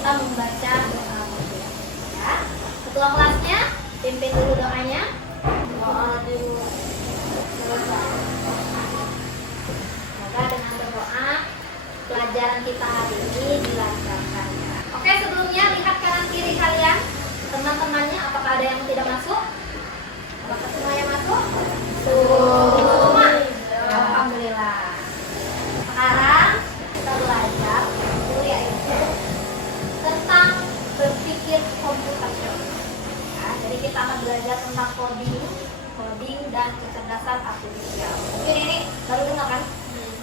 kita membaca doa modul. Ya. Ketua kelasnya pimpin dulu doanya. Doa dulu. Semoga dengan berdoa pelajaran kita hari ini dilancarkan. Oke, sebelumnya lihat kanan kiri kalian, teman-temannya apakah ada yang tidak masuk? Apakah semuanya masuk? Semua. Alhamdulillah. Sekarang kita belajar yaitu tentang berpikir komputasional. Nah, jadi kita akan belajar tentang coding dan kecerdasan artifisial. Mungkin ini baru dengar kan?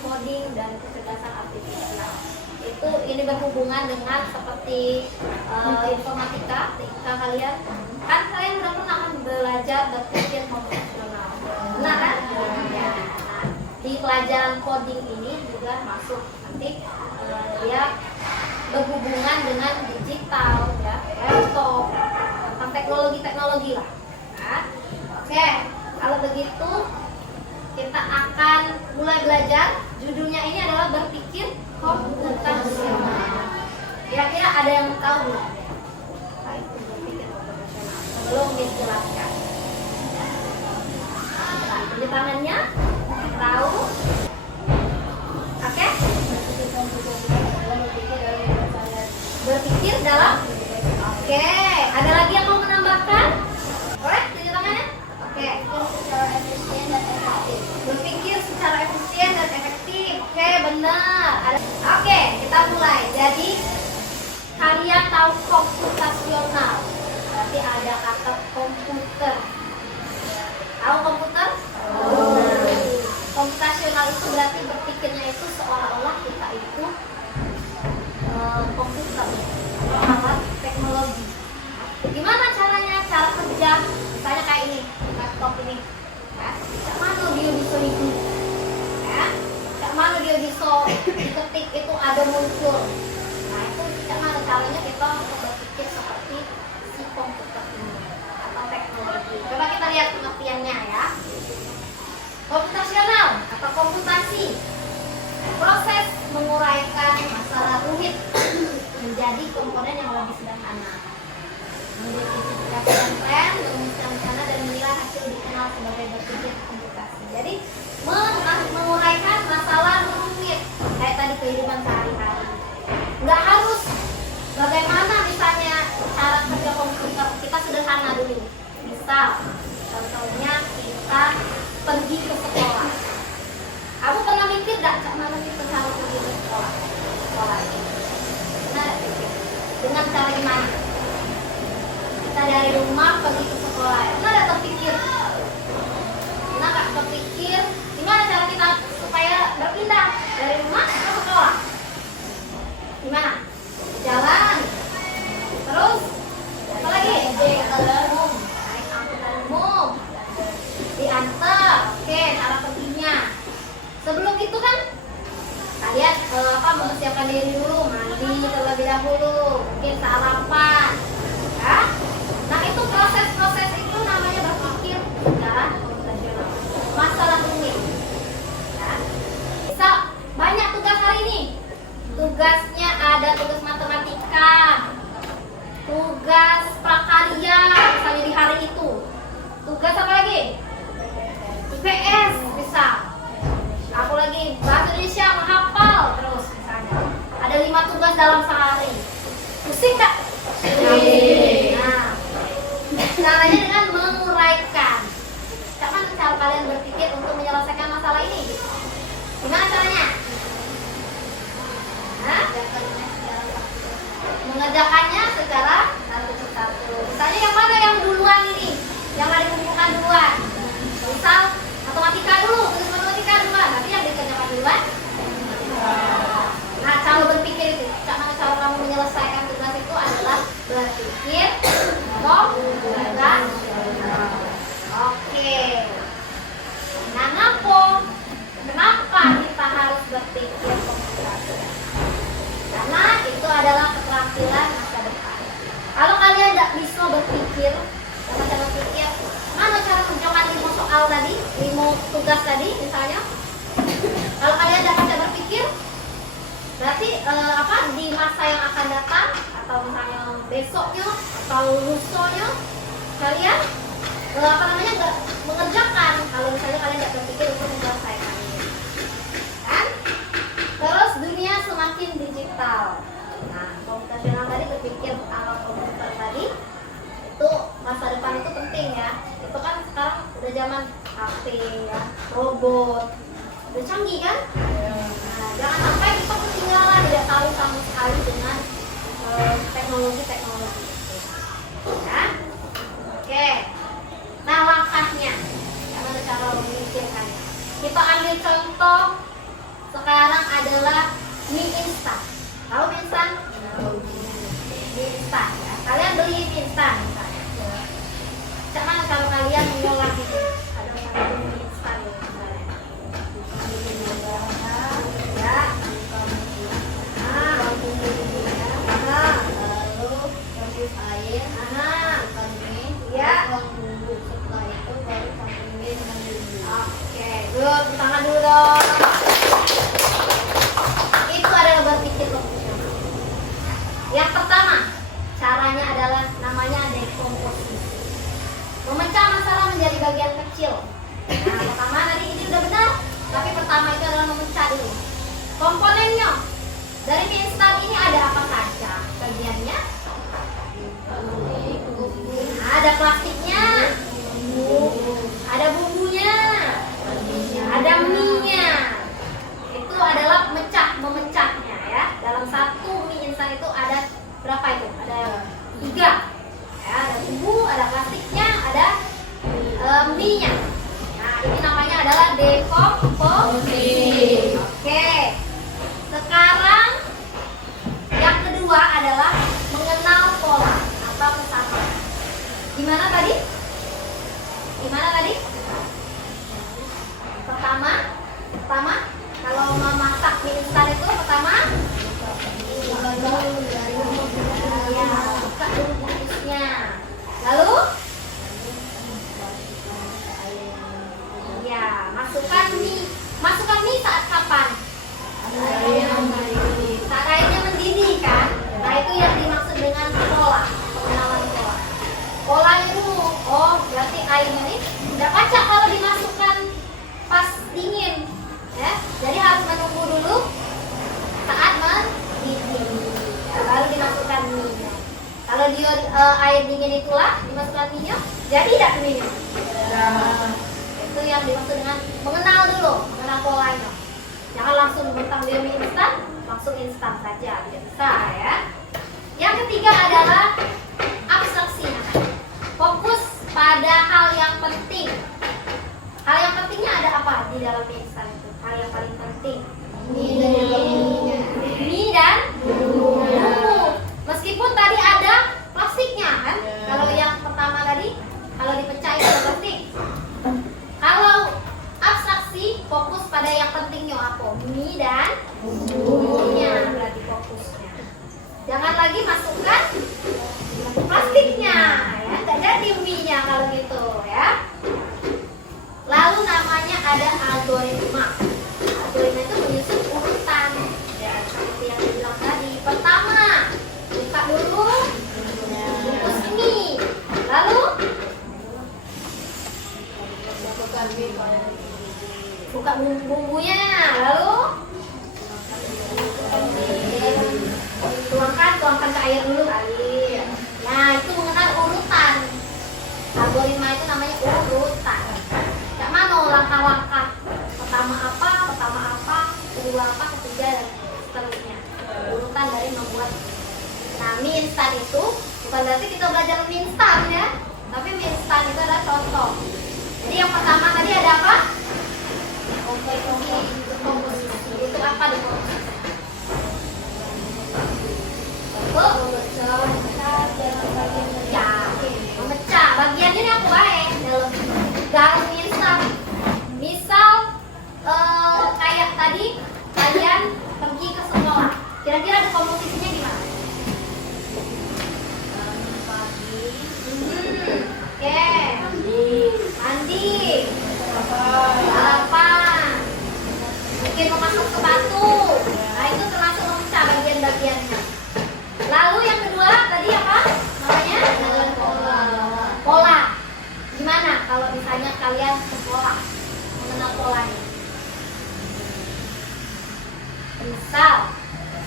Coding dan kecerdasan artifisial. Ini berhubungan dengan seperti informatika. Ketika kalian udah pernah kan belajar berpikir komputasional. Benar kan? Ya. Nah, di pelajaran coding ini juga masuk nanti dia berhubungan dengan digital, ya, laptop, tentang teknologi lah. Nah, oke, kalau begitu kita akan mulai belajar. Judulnya ini adalah berpikir komputasional. Kira-kira ada yang tahu belum? Apa itu berpikir komputasional? Sebelum dijelaskan. Nah, di tangannya tahu? Oke? Berpikir dalam. Oke, ada lagi yang mau menambahkan? Boleh, tunjuk tangannya. Oke. Berpikir secara efisien dan efektif. Oke, benar. Oke, kita mulai. Jadi kalian tahu komputasional? Berarti ada kata komputer. Tahu komputer? Komputasional itu berarti berpikirnya itu seolah-olah kita itu komputer, alat teknologi. Gimana caranya? Cara kerja, misalnya kayak ini, laptop ini. Ya, cak mana dia bisa hidup? Ya, cak mana dia bisa diketik itu ada muncul. Nah itu cak mana caranya kita untuk berpikir seperti si komputer ini atau teknologi. Coba kita lihat pengertiannya ya. Komputasional atau komputasi, proses menguraikan masalah rumit menjadi komponen yang lebih sederhana, mengidentifikasi tren, merumuskan rencana dan menilai hasil dikenal sebagai berpikir komputasi. Jadi menguraikan masalah rumit kayak tadi kehidupan sehari-hari. Nggak harus bagaimana misalnya cara kerja komputer, kita sederhana dulu. Misal contohnya kita pergi ke sekolah. Kamu pernah mikir gak cak mana kita cara pergi ke sekolah? Nah, dengan cara gimana? Kita dari rumah pergi ke sekolah. Pernah gak terpikir? Pernah gak terpikir gimana cara kita supaya berpindah dari rumah ke sekolah? Gimana? Jalan. Terus apa lagi? Naik angkutan umum. Diantar. Oke, cara perginya. Sebelum itu kan kalian mempersiapkan diri dulu, mandi terlebih dahulu, mungkin sarapan, ya. Nah itu proses-proses itu namanya berpikir secara komputasional. Masalah rumit, ya. Misal banyak tugas hari ini, tugasnya ada tugas matematika, tugas prakarya, misalnya di hari itu, tugas apa lagi? IPS bisa. Aku lagi bahasa Indonesia menghafal terus misalnya. Ada 5 tugas dalam sehari. Pusing gak? Nah, caranya dengan menguraikan. Kapan cara kalian berpikir untuk menyelesaikan masalah ini? Gimana caranya? Nah, mengerjakannya secara satu persatu. Misalnya yang mana yang duluan ini? Yang ada dikumpulkan duluan. Misal matematika dulu, tugas matematika duluan, tapi yang dikerjakan duluan. Nah, cara berpikir itu, cara kamu menyelesaikan tugas itu adalah berpikir komputasional. Oke. Nah, kenapa kita harus berpikir komputasional? Karena itu adalah keterampilan masa depan. Kalau kalian tidak bisa berpikir, cara berpikir, mana cara mengerjakan 5 soal tadi, 5 tugas tadi misalnya. Kalau kalian tidak bisa berpikir, berarti di masa yang akan datang atau kalau misalnya besoknya atau lusanya kalian apa namanya nggak mengerjakan, kalau misalnya kalian nggak berpikir untuk menyelesaikannya, kan? Terus dunia semakin digital. Nah, komputasional tadi berpikir ala komputer tadi itu masa depan itu penting ya. Itu kan sekarang udah zaman HP ya, robot, udah canggih kan? Nah, jangan sampai kita ketinggalan, tidak tahu sama sekali dengan teknologi-teknologi itu. Ya? Oke. Nah, langkahnya, gimana cara memikirkannya? Kita ambil contoh sekarang adalah mie instan. Tahu mie instan? Mie instan ya. Kalian beli mie instan misalnya. Cuman kalau kalian mengolah itu, ada mie instan ya misalnya. Ya. Lalu rebus air, bukan mie. Ya. Setelah itu baru sampai dengan bumbu. Oke, good. Tangan dulu dong. Itu adalah berpikir profesional. Yang pertama, caranya adalah namanya dekomposisi. Memecah masalah menjadi bagian kecil. Nah, pertama tadi ini udah benar, tapi pertama itu adalah memecah dulu. Komponennya dari mie instan ini ada apa saja bagiannya? Ada plastiknya, ada bumbunya, ada mie-nya. Itu adalah memecahnya ya. Dalam satu mie instan itu ada berapa itu? Ada 3. Ya, ada bumbu, ada plastiknya, ada mie-nya. Nah, ini namanya adalah dekomposisi. Oke. Sekarang yang kedua adalah mengenal pola atau kesatuan. Gimana tadi? Pertama, kalau memasak mie instan itu pertama buka dulu bungkusnya. Lalu ya, masukkan mie saat kapan? Saat airnya mendidih kan? Nah, itu yang dimaksud dengan pola, pengenalan pola. Polanya dulu. Oh, berarti airnya ini tidak pacak kalau dimasukkan pas dingin, ya. Jadi harus menunggu dulu saat mendidih, ya, baru dimasukkan mie. Kalau dia air dingin itulah dimasukkan mie, jadi tidak mie. Itu yang dimaksud dengan mengenal polanya. Jangan langsung mentang dia mie instan, langsung instan saja, tidak bisa ya. Yang ketiga adalah abstraksi. Fokus pada hal yang penting. Hal yang pentingnya ada apa di dalam mie instan itu? Hal yang paling penting. Mie dan bumbu. Meskipun tadi ada plastiknya kan? Kalau yang pertama tadi, kalau dipecah itu ada plastik. Kalau abstraksi, fokus pada yang pentingnya apa? Mie dan bumbunya, berarti fokusnya. Jangan lagi masukkan plastiknya, ya. Nggak jadi mie-nya kalau gitu ya. Lalu namanya ada algoritma. Algoritma itu menyusun urutan, ya, seperti yang dibilang tadi. Pertama, buka dulu bungkus mie. Lalu buka bumbunya. Lalu tuangkan ke air dulu kali. Nah, itu mengenal urutan. Algoritma itu namanya urutan. Gak mana langkah-langkah. Pertama apa, kedua apa, ketiga dan seterusnya. Urutan dari membuat. Nah, mie instan itu bukan berarti kita belajar mie instan ya, tapi mie instan itu adalah contoh. Jadi yang pertama tadi ada apa? Komposisi. Itu apa dekomposisi? Ya, memecah. Bagiannya ini aku baik dalam mie instan. Misal kayak tadi kalian pergi ke sekolah. Kira-kira dekomposisinya gimana? Pagi. Oke. Mandi. Sarapan. Mungkin memasuk sepatu. Nah, itu termasuk memecah bagian-bagiannya. Lalu yang kedua,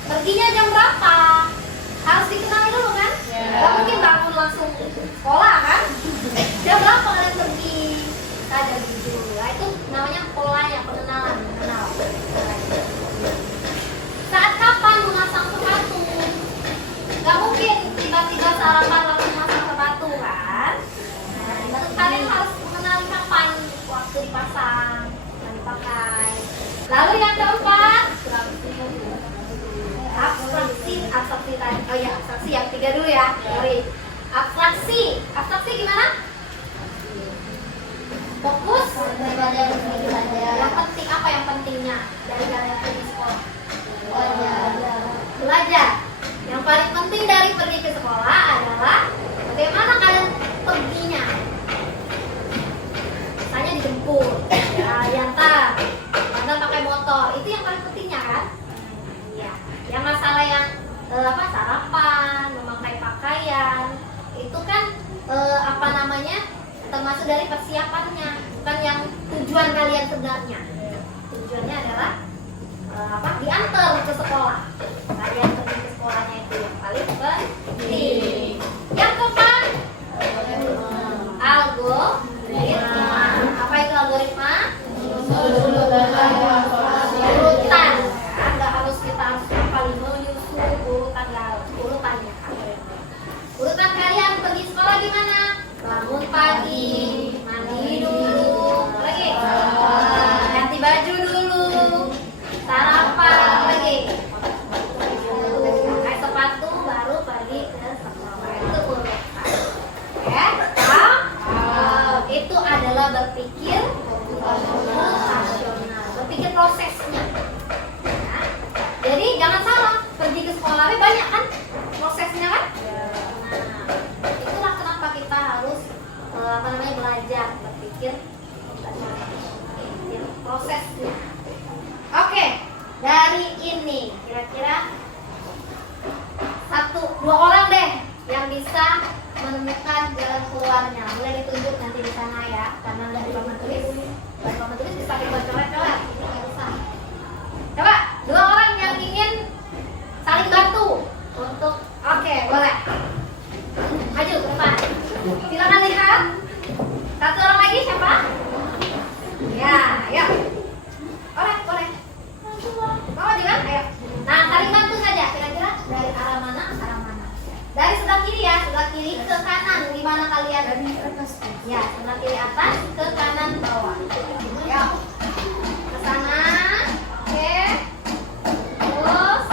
perginya jam berapa? Harus dikenali dulu kan? Gak mungkin bangun langsung sekolah kan? Jam berapa kalian pergi? Kita jadi dulu. Nah, itu namanya polanya, pengenalan. Saat kapan memasang sepatu? Gak mungkin tiba-tiba sarapan langsung masang sepatu kan? Nah, kalian harus mengenali kapan waktu dipasang dan dipakai. Lalu yang keempat, abstraksi tadi. Oh ya, abstraksi yang tiga dulu ya. Sorry. Abstraksi gimana? Fokus. Yang penting apa yang pentingnya dari kalian pergi sekolah? Belajar. Yang paling penting dari pergi ke sekolah adalah bagaimana kalian perginya. Misalnya dijemput, ya, diantar pakai motor, itu yang paling pentingnya kan? Ya, yang masalah yang sarapan, memakai pakaian, itu kan termasuk dari persiapannya, bukan yang tujuan kalian sebenarnya. Tujuannya adalah diantar ke sekolah. Kalian pergi ke sekolahnya itu yang paling penting. Yang keempat, algoritma. Apa itu algoritma? Urutan. Nggak harus kita paling menyusun urutannya. Urutan kalian pergi sekolah gimana? Bangun pagi, mandi dulu, lagi ganti baju dulu, sarapan lagi, pakai sepatu baru pergi ke sekolah. Itu urutan. Oke, itu adalah berpikir rasional, berpikir prosesnya. Nah, jadi jangan salah, pergi ke sekolah banyak kan prosesnya kan? Nah, itulah kenapa kita harus belajar berpikir prosesnya. Oke, dari ini kira-kira 1-2 orang deh yang bisa menemukan jalan keluarnya. Boleh ditunjuk nanti di sana ya, karena udah di papan tulis. Papan tulis bisa buat coret-coret. Coba 2 orang yang ingin saling bantu untuk, oke, boleh. Maju ke depan. Silakan lihat. 1 orang lagi siapa? Ya, ayo. Boleh. Mau juga? Ayo. Nah, saling bantu saja. Kira-kira dari arah mana? Dari sebelah kiri ya, sebelah kiri ke kanan. Gimana kalian? Dari atas. Ya, sebelah kiri atas ke kanan bawah. Ayo. Ke sana. Oke. Terus.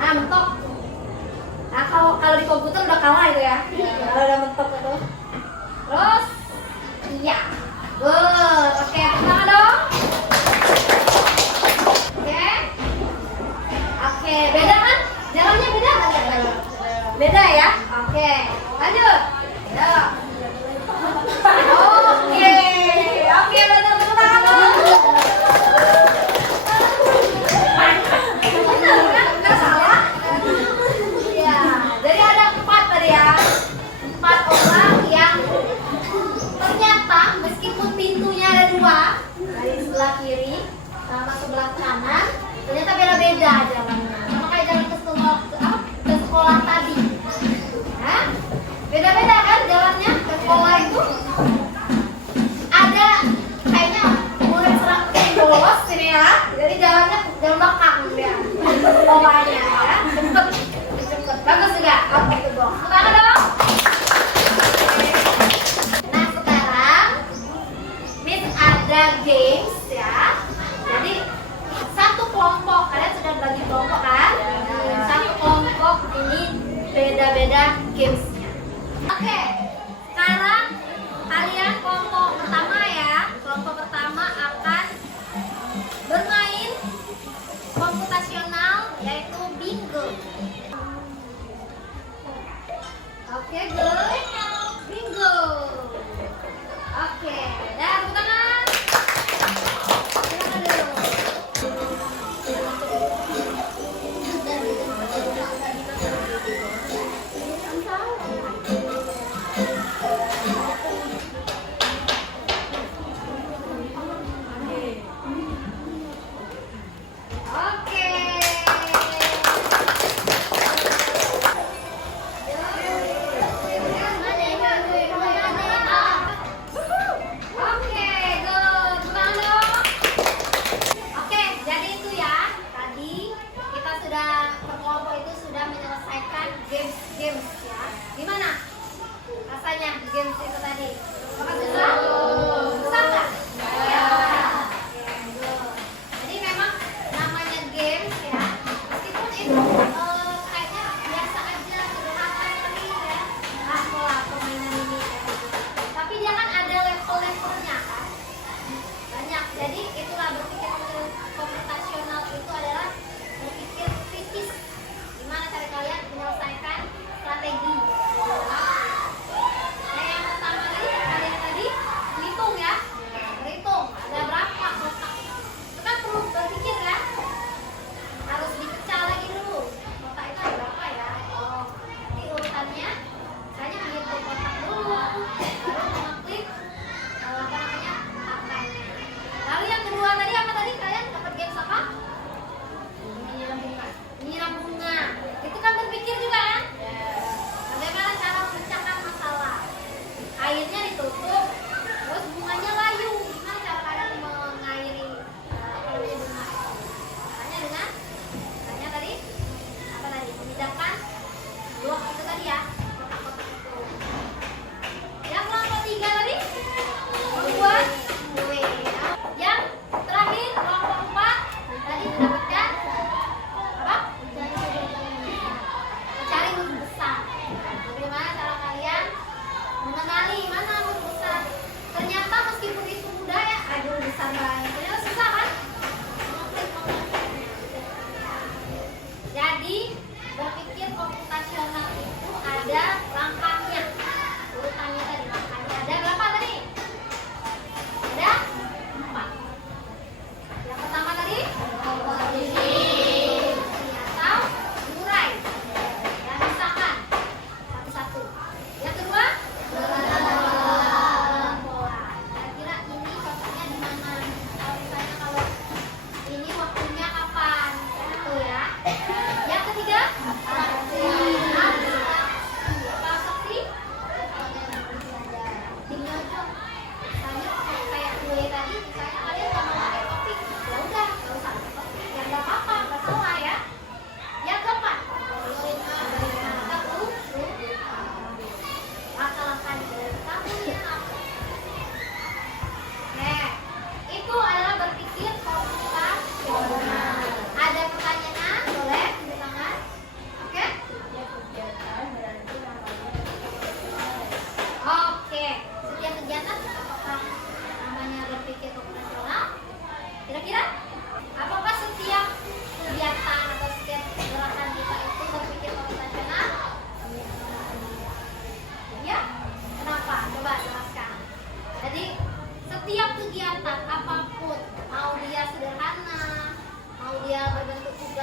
Nah, mentok. Nah, kalau di komputer udah kalah itu ya. Kalau udah mentok itu. Terus. Iya. Oke, pertama dong. Oke, beda kan? Jalannya beda kan? Beda ya? Oke, lanjut. Ayo. Oke, benar tangan dong. Benar kan? Nggak salah. Ya, jadi ada 4 tadi ya. 4 orang yang ternyata meskipun pintunya ada 2 dari sebelah kiri sama sebelah kanan, ternyata beda-beda jalannya. Sama kayak jalan ke sekolah tadi. Nah, beda-beda kan jalannya ke sekolah itu. Ada kayaknya murid serang bolos ini ya. Jadi jalannya jalan belakang dia. Sekolahnya ya. Cepet. Bagus juga. Oke, itu dong. Pertama dong. Nah, sekarang Miss ada games ya. Jadi satu kelompok, kalian sudah bagi kelompok kan? Satu kelompok ini beda-beda gamesnya. Oke, sekarang kalian kelompok pertama ya. Kelompok pertama akan bermain komputasional yaitu bingo. Oke, good. Bingo. Oke, dah tepuk tangan. Silakan dulu. Oke,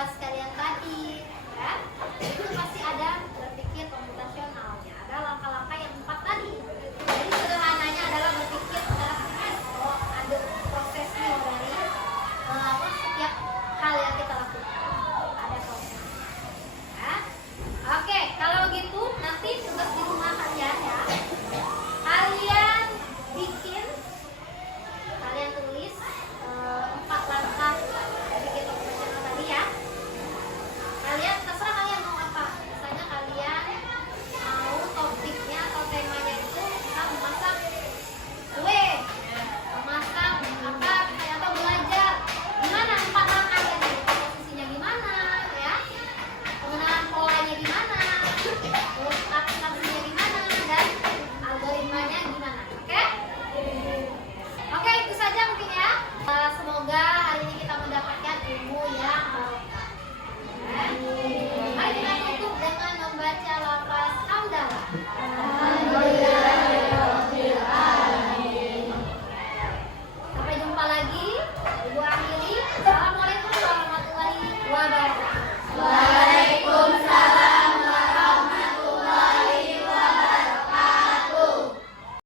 tugas kalian tadi, ya. Itu pasti ada berpikir komputasionalnya, ada langkah-langkah yang 4 tadi. Jadi sederhananya adalah berpikir ada prosesnya dari setiap hal yang kita lakukan, ada proses. Ya. Oke, kalau begitu nanti tugas di rumah kalian ya, kalian bikin, kalian tulis 4 langkah berpikir komputasional tadi ya. Kalian